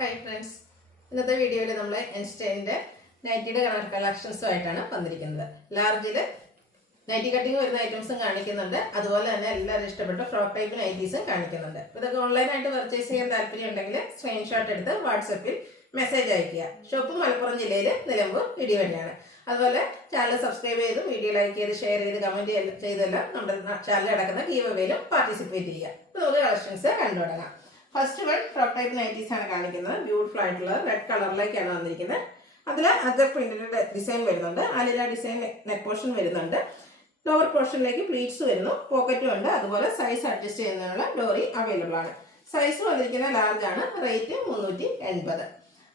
Hi friends, ഇന്നത്തെ വീഡിയോയിൽ നമ്മൾ എൻസ്റ്റൈൻ്റെ നൈറ്റിയുടെ കളക്ഷൻസുമായിട്ടാണ് വന്നിരിക്കുന്നത്. ലാർജിൽ നൈറ്റി കട്ടിങ് വരുന്ന ഐറ്റംസും കാണിക്കുന്നുണ്ട്. അതുപോലെ തന്നെ എല്ലാവരും ഇഷ്ടപ്പെട്ട ഫ്രോക്ക് ടൈപ്പ് നൈറ്റീസും കാണിക്കുന്നുണ്ട്. ഇതൊക്കെ ഓൺലൈനായിട്ട് പർച്ചേസ് ചെയ്യാൻ താല്പര്യം ഉണ്ടെങ്കിൽ സ്ക്രീൻഷോട്ട് എടുത്ത് വാട്സപ്പിൽ മെസ്സേജ് അയയ്ക്കുക. ഷോപ്പ് മലപ്പുറം ജില്ലയിൽ നിലമ്പൂർ ഇടിവഴിയാണ്. അതുപോലെ ചാനൽ സബ്സ്ക്രൈബ് ചെയ്ത് വീഡിയോ ലൈക്ക് ചെയ്ത് ഷെയർ ചെയ്ത് കമൻറ്റ് ചെയ്തെല്ലാം നമ്മുടെ ചാനലിൽ നടക്കുന്ന ഗീവ് അവേയിലും പാർട്ടിസിപ്പേറ്റ് ചെയ്യുക. അപ്പോൾ നമുക്ക് കളക്ഷൻസ് കണ്ടു തുടങ്ങാം. First one frock type nighties ആണ് കാണിക്കുന്നത്. ബ്യൂട്ടിഫുൾ ആയിട്ടുള്ള റെഡ് കളറിലേക്കാണ് വന്നിരിക്കുന്നത്. അതിൽ അജർ പ്രിന്റിന്റെ ഡിസൈൻ വരുന്നുണ്ട്. അലില ഡിസൈൻ നെക്ക് പോർഷൻ വരുന്നുണ്ട്. ലോവർ പോർഷനിലേക്ക് പ്ലീറ്റ്സ് വരുന്നു. പോക്കറ്റും ഉണ്ട്. അതുപോലെ സൈസ് അഡ്ജസ്റ്റ് ചെയ്യുന്നതിനുള്ള ഡോറി അവൈലബിൾ ആണ്. സൈസ് വന്നിരിക്കുന്ന ലാർജ് ആണ്. റേറ്റ് 380.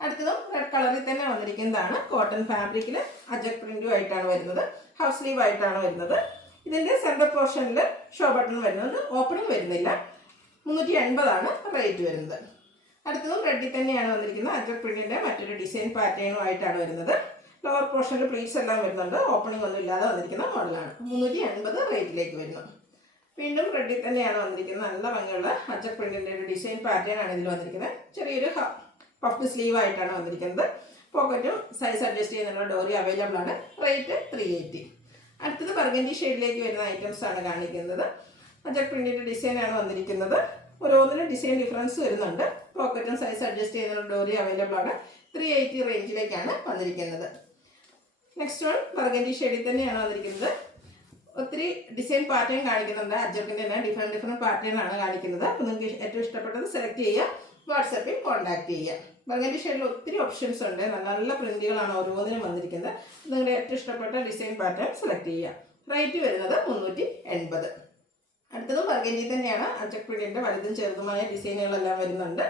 അടുത്തതും റെഡ് കളറിൽ തന്നെ വന്നിരിക്കുന്നതാണ്. കോട്ടൺ ഫാബ്രിക്കിൽ അജർ പ്രിന്റും ആയിട്ടാണ് വരുന്നത്. ഹാഫ് സ്ലീവ് ആയിട്ടാണ് വരുന്നത്. ഇതിന്റെ സെന്റർ പോർഷനിൽ ഷോ ബട്ടൺ വരുന്നത്. ഓപ്പണിംഗ് വരുന്നില്ല. 380 റേറ്റ് വരുന്നത്. അടുത്തതും റെഡിൽ തന്നെയാണ് വന്നിരിക്കുന്നത്. അജർ പ്രിന്റിന്റെ മറ്റൊരു ഡിസൈൻ പാറ്റേണും ആയിട്ടാണ് വരുന്നത്. ലോവർ പോർഷനിൽ പ്ലീറ്റ്സ് എല്ലാം വരുന്നുണ്ട്. ഓപ്പണിംഗ് ഒന്നും ഇല്ലാതെ വന്നിരിക്കുന്ന മോഡലാണ്. 380 റേറ്റിലേക്ക് വരുന്നു. വീണ്ടും റെഡിൽ തന്നെയാണ് വന്നിരിക്കുന്നത്. നല്ല ഭംഗിയുള്ള അജർ പ്രിന്റിന്റെ ഒരു ഡിസൈൻ പാറ്റേൺ ആണ് ഇതിൽ വന്നിരിക്കുന്നത്. ചെറിയൊരു പഫ് സ്ലീവ് ആയിട്ടാണ് വന്നിരിക്കുന്നത്. പോക്കറ്റും സൈസ് അഡ്ജസ്റ്റ് ചെയ്യുന്നുള്ള ഡോറി അവൈലബിൾ ആണ്. റേറ്റ് 380. അടുത്തത് ബർഗൻഡി ഷെയ്ഡിലേക്ക് വരുന്ന ഐറ്റംസ് ആണ് കാണിക്കുന്നത്. അജർ പ്രിന്റിന്റെ ഡിസൈൻ ആണ് വന്നിരിക്കുന്നത്. ഓരോന്നിനും ഡിസൈൻ ഡിഫറൻസ് വരുന്നുണ്ട്. പോക്കറ്റും സൈസ് അഡ്ജസ്റ്റ് ചെയ്യുന്ന ഡോറി അവൈലബിൾ ആണ്. 380 റേഞ്ചിലേക്കാണ് വന്നിരിക്കുന്നത്. നെക്സ്റ്റ് വൺ ബർഗൻഡി ഷെയ്ഡിൽ തന്നെയാണ് വന്നിരിക്കുന്നത്. ഒത്തിരി ഡിസൈൻ പാറ്റേൺ കാണിക്കുന്നുണ്ട്. അജർക്കിൻ്റെ തന്നെ ഡിഫറെൻറ്റ് പാറ്റേൺ ആണ് കാണിക്കുന്നത്. അപ്പോൾ നിങ്ങൾക്ക് ഏറ്റവും ഇഷ്ടപ്പെട്ടത് സെലക്ട് ചെയ്യുക. വാട്സപ്പിൽ കോൺടാക്ട് ചെയ്യുക. ബർഗൻഡി ഷെയ്ഡിൽ ഒത്തിരി ഓപ്ഷൻസ് ഉണ്ട്. നല്ല പ്രിന്റുകളാണ് ഓരോന്നിനും വന്നിരിക്കുന്നത്. നിങ്ങളുടെ ഏറ്റവും ഇഷ്ടപ്പെട്ട ഡിസൈൻ പാറ്റേൺ സെലക്ട് ചെയ്യുക. റേറ്റ് വരുന്നത് 380. അടുത്തതും ബർഗൻഡി തന്നെയാണ്. അജർ പ്രിന്റിന്റെ വലുതും ചെറുതുമായ ഡിസൈനുകളെല്ലാം വരുന്നുണ്ട്.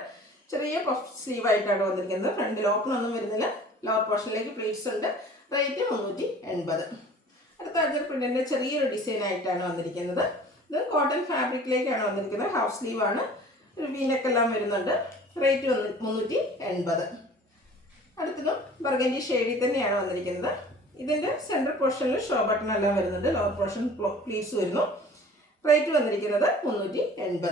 ചെറിയ പഫ് സ്ലീവ് ആയിട്ടാണ് വന്നിരിക്കുന്നത്. ഫ്രണ്ടിൽ ഓപ്പൺ ഒന്നും വരുന്നില്ല. ലോവർ പോർഷനിലേക്ക് പ്ലീറ്റ്സ് ഉണ്ട്. റേറ്റ് 380. അടുത്ത അജർ പ്രിന്റിന്റെ ചെറിയൊരു ഡിസൈൻ ആയിട്ടാണ് വന്നിരിക്കുന്നത്. ഇത് കോട്ടൺ ഫാബ്രിക്കിലേക്കാണ് വന്നിരിക്കുന്നത്. ഹാഫ് സ്ലീവ് ആണ്. ഒരു വീനക്കെല്ലാം വരുന്നുണ്ട്. റേറ്റ് 380. അടുത്തതും ബർഗൻഡി ഷെയ്ഡിൽ തന്നെയാണ് വന്നിരിക്കുന്നത്. ഇതിന്റെ സെൻട്രൽ പോർഷനിൽ ഷോ ബട്ടൺ എല്ലാം വരുന്നുണ്ട്. ലോവർ പോർഷൻ പ്ലീറ്റ്സ് വരുന്നു. റേറ്റ് വന്നിരിക്കുന്നത് 380.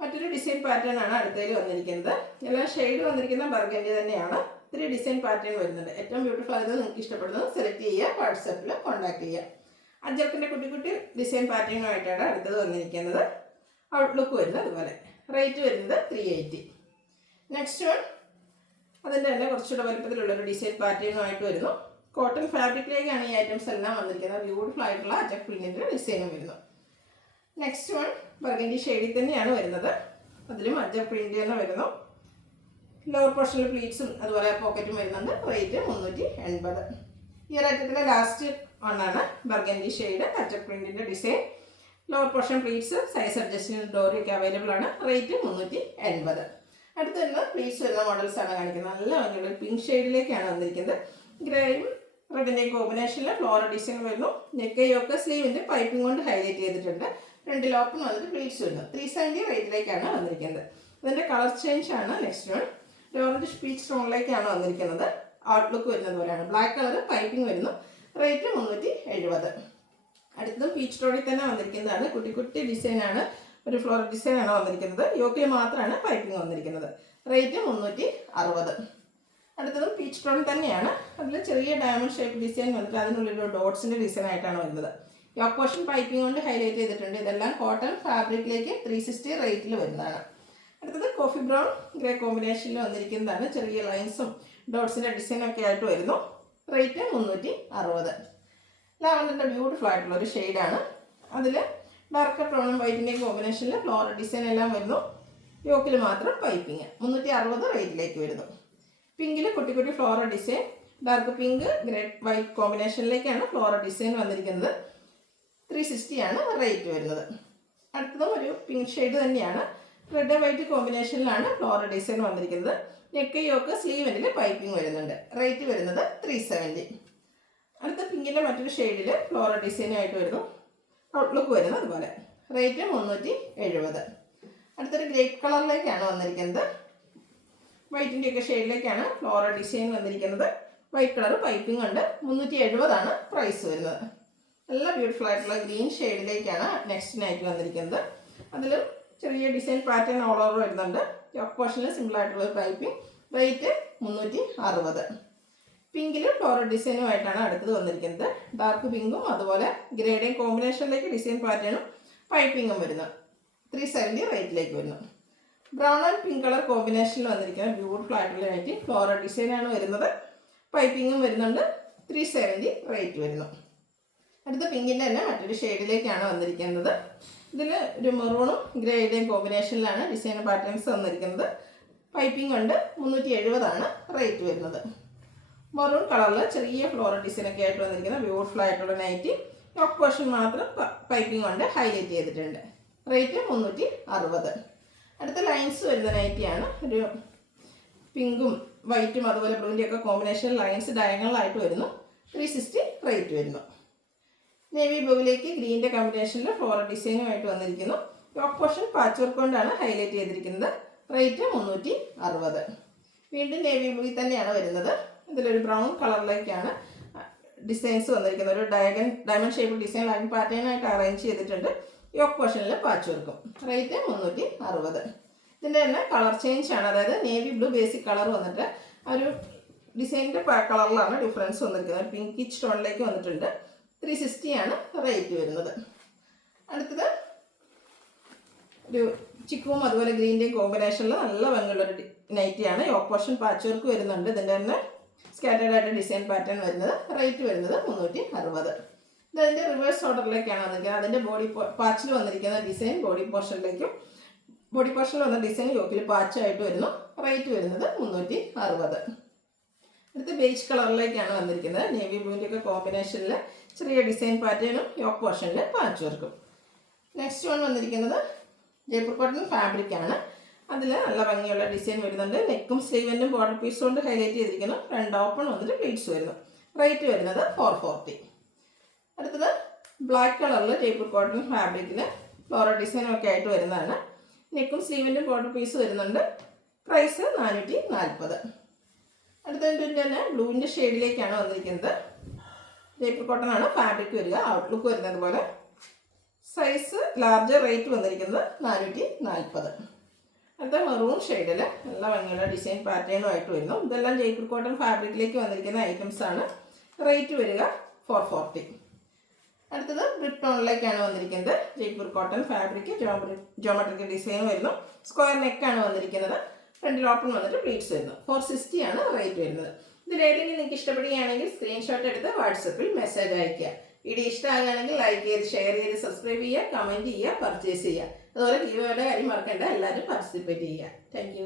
മറ്റൊരു ഡിസൈൻ പാറ്റേൺ ആണ് അടുത്തതിൽ വന്നിരിക്കുന്നത്. എല്ലാം ഷെയ്ഡ് വന്നിരിക്കുന്ന ബർഗൻഡി തന്നെയാണ്. ഇത്തിരി ഡിസൈൻ പാറ്റേൺ വരുന്നുണ്ട്. ഏറ്റവും ബ്യൂട്ടിഫുൾ ആയത് നിങ്ങൾക്ക് ഇഷ്ടപ്പെടുന്നത് സെലക്ട് ചെയ്യുക. വാട്സപ്പിൽ കോൺടാക്ട് ചെയ്യുക. അജർക്കിൻ്റെ കുട്ടി കുട്ടി ഡിസൈൻ പാറ്റേണുമായിട്ടാണ് അടുത്തത് വന്നിരിക്കുന്നത്. ഔട്ട്ലുക്ക് വരുന്നത് അതുപോലെ. റേറ്റ് വരുന്നത് 380. നെക്സ്റ്റ് വൺ അതിൻ്റെ തന്നെ കുറച്ചുകൂടെ വലുപ്പത്തിലുള്ളൊരു ഡിസൈൻ പാറ്റേണുമായിട്ട് വരുന്നു. കോട്ടൺ ഫാബ്രിക്കിലേക്കാണ് ഈ ഐറ്റംസ് എല്ലാം വന്നിരിക്കുന്നത്. ബ്യൂട്ടിഫുൾ ആയിട്ടുള്ള അജർ പ്രിന്റിന്റെ ഡിസൈനും വരുന്നു. നെക്സ്റ്റ് വൺ ബർഗൻഡി ഷെയ്ഡിൽ തന്നെയാണ് വരുന്നത്. അതിലും അജർ പ്രിന്റ് തന്നെ വരുന്നു. ലോവർ പോർഷനിൽ പ്ലീറ്റ്സും അതുപോലെ പോക്കറ്റും വരുന്നുണ്ട്. റേറ്റ് 380. ഈ ഒരു ഐറ്റത്തിലെ ലാസ്റ്റ് വണ്ണാണ് ബർഗൻഡി ഷെയ്ഡ് അജർ പ്രിന്റിന്റെ design. Lower portion pleats size adjustment ഡോറിയൊക്കെ അവൈലബിൾ ആണ്. റേറ്റ് 380. അടുത്ത് വരുന്നത് പ്ലീറ്റ്സ് വരുന്ന മോഡൽസ് ആണ് കാണിക്കുന്നത്. നല്ല ഭംഗിയുള്ള പിങ്ക് ഷെയ്ഡിലേക്കാണ് വന്നിരിക്കുന്നത്. ഗ്രേയും റെഡിൻ്റെ കോമ്പിനേഷനിൽ ഫ്ലോറൽ ഡിസൈൻ വരുന്നു. നെക്ക് യോക്ക് സ്ലീവിൻ്റെ പൈപ്പിംഗ് കൊണ്ട് ഹൈലൈറ്റ് ചെയ്തിട്ടുണ്ട്. ഫ്രണ്ടിൽ ഓപ്പൺ വന്നിട്ട് പ്ലീറ്റ്സ് വരുന്നു. 370 റേറ്റിലേക്കാണ് വന്നിരിക്കുന്നത്. ഇതിൻ്റെ കളർ ചേഞ്ച് ആണ് നെക്സ്റ്റ് വൺ. ഓറഞ്ച് പീച്ച് സ്റ്റോണിലേക്കാണ് വന്നിരിക്കുന്നത്. ഔട്ട്ലുക്ക് വരുന്നത് പോലെയാണ്. ബ്ലാക്ക് കളർ പൈപ്പിംഗ് വരുന്നു. റേറ്റ് 370. അടുത്തതും പീച്ച് സ്റ്റോണിൽ തന്നെ വന്നിരിക്കുന്നതാണ്. കുട്ടി കുട്ടി ഡിസൈനാണ്. ഒരു ഫ്ലോറൽ ഡിസൈൻ ആണ് വന്നിരിക്കുന്നത്. യോക്കിൽ മാത്രമാണ് പൈപ്പിംഗ് വന്നിരിക്കുന്നത്. റേറ്റ് 360. അടുത്തതും പീച്ച് ടോൺ തന്നെയാണ്. അതിൽ ചെറിയ ഡയമണ്ട് ഷേപ്പ് ഡിസൈൻ വന്നിട്ട് അതിനുള്ളിൽ ഡോട്ട്സിൻ്റെ ഡിസൈൻ ആയിട്ടാണ് വരുന്നത്. യോക്ക് പോർഷൻ പൈപ്പിംഗ് കൊണ്ട് ഹൈലൈറ്റ് ചെയ്തിട്ടുണ്ട്. ഇതെല്ലാം കോട്ടൺ ഫാബ്രിക്കിലേക്ക് 360 റേറ്റിൽ വരുന്നതാണ്. അടുത്തത് കോഫി ബ്രൗൺ ഗ്രേ കോമ്പിനേഷനിൽ വന്നിരിക്കുന്നതാണ്. ചെറിയ ലൈൻസും ഡോട്ട്സിൻ്റെ ഡിസൈനൊക്കെ ആയിട്ട് വരുന്നു. റേറ്റ് 360. ലാവൻഡറിൻ്റെ ബ്യൂട്ടിഫുൾ ആയിട്ടുള്ള ഒരു ഷെയ്ഡാണ്. അതിൽ ഡാർക്ക് ടോണും വൈറ്റിൻ്റെയും കോമ്പിനേഷനിൽ ഫ്ലോറൽ ഡിസൈൻ എല്ലാം വരുന്നു. യോക്കിൽ മാത്രം പൈപ്പിംഗ്. 360 റേറ്റിലേക്ക് വരുന്നു. പിങ്കിൽ കുട്ടി കുട്ടി floral design. Dark pink grey white കോമ്പിനേഷനിലേക്കാണ് ഫ്ലോറൽ ഡിസൈൻ വന്നിരിക്കുന്നത്. 360 ആണ് റേറ്റ് വരുന്നത്. അടുത്തതും ഒരു പിങ്ക് ഷെയ്ഡ് തന്നെയാണ്. റെഡ് വൈറ്റ് കോമ്പിനേഷനിലാണ് ഫ്ലോറൽ ഡിസൈൻ വന്നിരിക്കുന്നത്. നെക്ക് യോക്ക് സ്ലീവിൽ പൈപ്പിംഗ് വരുന്നുണ്ട്. റേറ്റ് വരുന്നത് 370. അടുത്ത പിങ്കിൻ്റെ മറ്റൊരു ഷെയ്ഡിൽ ഫ്ലോറൽ ഡിസൈനായിട്ട് വരുന്നു. ഔട്ട്ലുക്ക് വരുന്നത് അതുപോലെ. റേറ്റ് 370. അടുത്തൊരു ഗ്രേപ്പ് കളറിലേക്കാണ് വന്നിരിക്കുന്നത്. വൈറ്റിൻ്റെ ഒക്കെ ഷെയ്ഡിലേക്കാണ് ഫ്ലോറൽ ഡിസൈൻ വന്നിരിക്കുന്നത്. വൈറ്റ് കളർ പൈപ്പിംഗ് ഉണ്ട്. 370 പ്രൈസ് വരുന്നത്. നല്ല ബ്യൂട്ടിഫുൾ ആയിട്ടുള്ള ഗ്രീൻ ഷെയ്ഡിലേക്കാണ് നെക്സ്റ്റ് നൈറ്റ് വന്നിരിക്കുന്നത്. അതിൽ ചെറിയ ഡിസൈൻ പാറ്റേൺ ഓൾ ഓവർ വരുന്നുണ്ട്. യോക്ക് പോർഷനിൽ സിമ്പിളായിട്ടുള്ള പൈപ്പിംഗ്. റേറ്റ് 360. പിങ്കിൽ ഫ്ലോറൽ ഡിസൈനുമായിട്ടാണ് അടുത്തത് വന്നിരിക്കുന്നത്. ഡാർക്ക് പിങ്കും അതുപോലെ ഗ്രേഡിയം കോമ്പിനേഷനിലേക്ക് ഡിസൈൻ പാറ്റേണും പൈപ്പിങ്ങും വരുന്നു. 370 റേറ്റിലേക്ക് വരുന്നു. ബ്രൗൺ ആൻഡ് പിങ്ക് കളർ കോമ്പിനേഷനിൽ വന്നിരിക്കുന്ന ബ്യൂട്ടിഫുൾ ആയിട്ടുള്ള നൈറ്റി. ഫ്ലോറൽ ഡിസൈനാണ് വരുന്നത്. പൈപ്പിങ്ങും വരുന്നുണ്ട്. 370 റേറ്റ് വരുന്നു. അടുത്ത പിങ്കിൻ്റെ തന്നെ മറ്റൊരു ഷെയ്ഡിലേക്കാണ് വന്നിരിക്കുന്നത്. ഇതിൽ ഒരു മെറൂണും ഗ്രേഡിയം കോമ്പിനേഷനിലാണ് ഡിസൈൻ പാറ്റേൺസ് വന്നിരിക്കുന്നത്. പൈപ്പിംഗ് ഉണ്ട്. 370 റേറ്റ് വരുന്നത്. മെറൂൺ കളറിൽ ചെറിയ ഫ്ലോറൽ ഡിസൈനൊക്കെ ആയിട്ട് വന്നിരിക്കുന്ന ബ്യൂട്ടിഫുൾ ആയിട്ടുള്ള നൈറ്റി. യോക്ക് പോർഷൻ മാത്രം പൈപ്പിംഗ് കൊണ്ട് ഹൈലൈറ്റ് ചെയ്തിട്ടുണ്ട്. റേറ്റ് 360. അടുത്ത ലൈൻസ് വരുന്ന നൈറ്റിയാണ്. ഒരു പിങ്കും വൈറ്റും അതുപോലെ ബ്ലൂവിൻ്റെ ഒക്കെ കോമ്പിനേഷൻ ലൈൻസ് ഡയഗണലായിട്ട് വരുന്നു. 360 റേറ്റ് വരുന്നു. നേവി ബ്ലൂവിലേക്ക് ഗ്രീൻ്റെ കോമ്പിനേഷനിൽ ഫ്ലോറൽ ഡിസൈനുമായിട്ട് വന്നിരിക്കുന്നു. യോക്ക് പോർഷൻ പാച്ച് വർക്ക് കൊണ്ടാണ് ഹൈലൈറ്റ് ചെയ്തിരിക്കുന്നത്. റേറ്റ് 360. വീണ്ടും നേവി ബ്ലൂവിൽ തന്നെയാണ് വരുന്നത്. ഇതിലൊരു ബ്രൗൺ കളറിലേക്കാണ് ഡിസൈൻസ് വന്നിരിക്കുന്നത്. ഒരു diamond shape design line pattern ആയിട്ട് അറേഞ്ച് ചെയ്തിട്ടുണ്ട്. യോക്ക് പോർഷനിൽ പാച്ച് വർക്കും. റേറ്റ് 360. ഇതിൻ്റെ തന്നെ കളർ ചേഞ്ച് ആണ്. അതായത് നേവി ബ്ലൂ ബേസിക് കളർ വന്നിട്ട് ആ ഒരു ഡിസൈനിൻ്റെ കളറിലാണ് ഡിഫറൻസ് വന്നിരിക്കുന്നത്. പിങ്കിച്ച് ടോണിലേക്ക് വന്നിട്ടുണ്ട്. 360 റേറ്റ് വരുന്നത്. അടുത്തത് ഒരു ചിക്കുവും അതുപോലെ ഗ്രീൻ്റെയും കോമ്പിനേഷനിൽ നല്ല ഭംഗിയുള്ളൊരു നൈറ്റിയാണ്. യോക്ക് പോർഷൻ പാച്ച് വർക്ക് വരുന്നുണ്ട്. ഇതിൻ്റെ തന്നെ സ്കാറ്റേഡ് ആയിട്ട് ഡിസൈൻ പാറ്റേൺ വരുന്നത്. റേറ്റ് വരുന്നത് 360. ഇതതിൻ്റെ റിവേഴ്സ് ഓർഡറിലേക്കാണ് വന്നിരിക്കുന്നത്. അതിൻ്റെ ബോഡി പാച്ചിൽ വന്നിരിക്കുന്ന ഡിസൈൻ ബോഡി പോർഷനിലേക്കും ബോഡി പോർഷനിൽ വന്ന ഡിസൈൻ യോക്കിൽ പാച്ചായിട്ട് വരുന്നു. റേറ്റ് വരുന്നത് 360. അടുത്ത് ബേജ് കളറിലേക്കാണ് വന്നിരിക്കുന്നത്. നേവി ബ്ലൂവിൻ്റെ ഒക്കെ കോമ്പിനേഷനിൽ ചെറിയ ഡിസൈൻ പാറ്റേണും യോക്ക് പോർഷനിൽ പാച്ച് വർക്കും. നെക്സ്റ്റ് വൺ വന്നിരിക്കുന്നത് ജയ്പൂർ കോട്ടൺ ഫാബ്രിക്കാണ്. അതിൽ നല്ല ഭംഗിയുള്ള ഡിസൈൻ വരുന്നുണ്ട്. നെക്കും സ്ലീവെൻറ്റും ബോർഡർ പീസ് കൊണ്ട് ഹൈലൈറ്റ് ചെയ്തിരിക്കുന്നു. ഫ്രണ്ട് ഓപ്പൺ വന്നിട്ട് പ്ലീറ്റ്സ് വരുന്നു. റേറ്റ് വരുന്നത് 440. അടുത്തത് ബ്ലാക്ക് കളറിൽ ജയ്പൂർ കോട്ടൺ ഫാബ്രിക്കിൽ ഫ്ലോറൽ ഡിസൈനും ഒക്കെ ആയിട്ട് വരുന്നതാണ്. നെക്കും സ്ലീവെൻറ്റും ബോർഡർ പീസ് വരുന്നുണ്ട്. പ്രൈസ് 440. അടുത്തതിൻ്റെ തന്നെ ബ്ലൂവിൻ്റെ ഷെയ്ഡിലേക്കാണ് വന്നിരിക്കുന്നത്. ജയ്പൂർ കോട്ടൺ ആണ് ഫാബ്രിക് വരിക. ഔട്ട്ലുക്ക് വരുന്നത് പോലെ. Size large. റേറ്റ് വന്നിരിക്കുന്നത് 440. അടുത്ത മെറൂൺ ഷെയ്ഡിൽ നല്ല ഭംഗിയുള്ള ഡിസൈൻ പാറ്റേണുമായിട്ട് വരുന്നു. ഇതെല്ലാം ജയ്പൂർ കോട്ടൺ ഫാബ്രിക്കിലേക്ക് വന്നിരിക്കുന്ന ഐറ്റംസ് ആണ്. റേറ്റ് വരിക 440. അടുത്തത് ബ്രിക്ക് ടോണിലേക്കാണ് വന്നിരിക്കുന്നത്. Jaipur cotton fabric geometrical design വരുന്നു. സ്ക്വയർ നെക്കാണ് വന്നിരിക്കുന്നത്. ഫ്രണ്ടിൽ ഓപ്പൺ വന്നിട്ട് പ്ലീറ്റ്സ് വരുന്നു. 460 റേറ്റ് വരുന്നത്. ഇതിലേതെങ്കിലും നിങ്ങൾക്ക് ഇഷ്ടപ്പെടുകയാണെങ്കിൽ സ്ക്രീൻഷോട്ട് എടുത്ത് വാട്സപ്പിൽ മെസ്സേജ് അയയ്ക്കുക. വീഡിയോ ഇഷ്ടമാകുകയാണെങ്കിൽ ലൈക്ക് ചെയ്ത് ഷെയർ ചെയ്ത് സബ്സ്ക്രൈബ് ചെയ്യുക, കമൻറ്റ് ചെയ്യുക, പർച്ചേസ് ചെയ്യുക. അതുപോലെ ഗീവയുടെ കാര്യം മറക്കേണ്ട. എല്ലാവരും പാർട്ടിസിപ്പേറ്റ് ചെയ്യുക. താങ്ക്